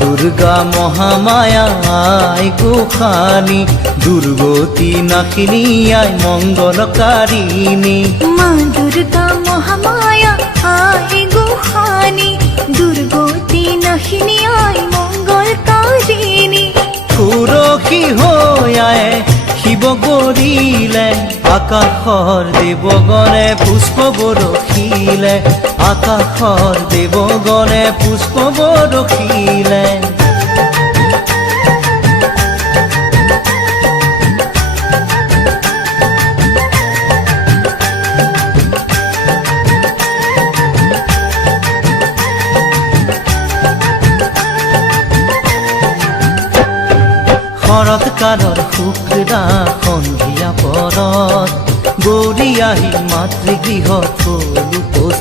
দুৰ্গা মহামায়া আয় গোসানী দুৰ্গতি নাশিনী আয় মঙ্গলকাৰিণী মা দুৰ্গা মহামায়া আয় গোসানী দুৰ্গতি নাশিনী আয় মঙ্গলকাৰিণী সুৰসী হৈ আয়ে শিৱ গৰিলে আকাশৰ দেৱগণে পুষ্প বৰষিলে আকাশৰ দেৱগণে পুষ্প বৰষিলে শৰৎকালৰ শুক্লা সন্ধিয়া পৰত গৌৰী আহি মাতৃগৃহত হ'ল উপস্থিত